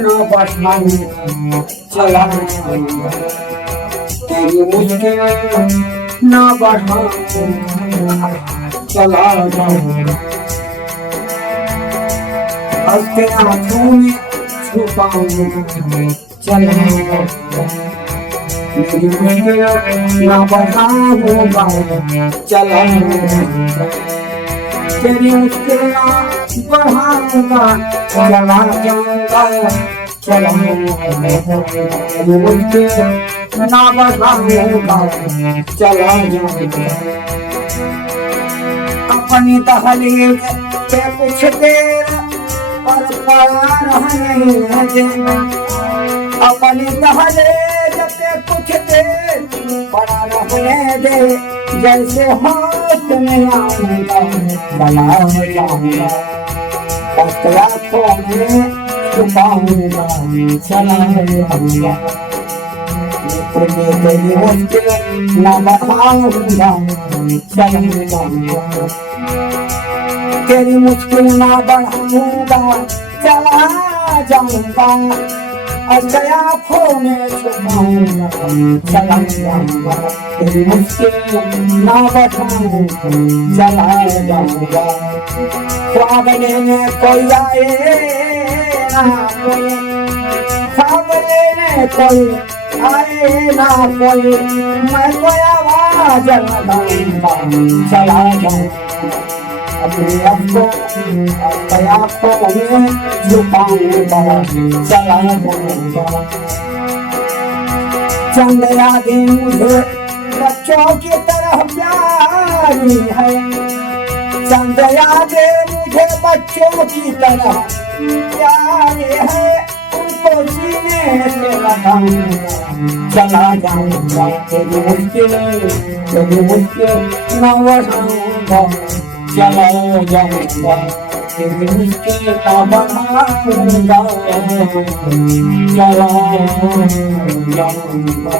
ना बढ़ाऊंगा चला जाऊंगा, तेरी मुश्किल ना बढ़ाऊंगा चला जाऊंगा, हंस के आंखों में छुपाऊंगा चला जाऊंगा, तेरी मुश्किल ना बढ़ाऊंगा चला जाऊंगा, तेरी मुश्किल ना बढ़ाऊंगा चला जाऊंगा, चला तेरी मुश्किल ना बढ़ाऊंगा चला जाऊंगा, अपनी दहलीज पे कुछ देर पर पड़ा रहने दे, अपनी दहलीज पे कुछ देर पड़ा रहने दे, जैसे हाथ में आऊंगा चला जाऊंगा, आंखों में छुपाऊंगा चला जाऊंगा, तेरी मुश्किल ना बढ़ाऊंगा चला जाऊंगा, तेरी मुश्किल ना बढ़ाऊंगा चला जाऊंगा, आंखों में छुपाऊंगा चला जाऊंगा, तेरी मुश्किल ना बढ़ाऊंगा चला जाऊंगा, ख्वाब लेने कोई आए ना कोई, ख्वाब लेने कोई आए ना कोई, मैं कोई आवाज लगाऊंगा चला जाऊंगा, अपने आंखों में छुपाऊंगा चला जाऊंगा, चंद यादें मुझे बच्चों की तरह प्यारी है, चंद यादें मुझे बच्चों की तरह प्यारी है, उनको सीने से लगाऊंगा चला जाऊंगा, तेरी मुश्किल न बढ़ाऊंगा चला जाऊंगा, तेरी मुश्किल न बढ़ाऊंगा चला जाऊंगा।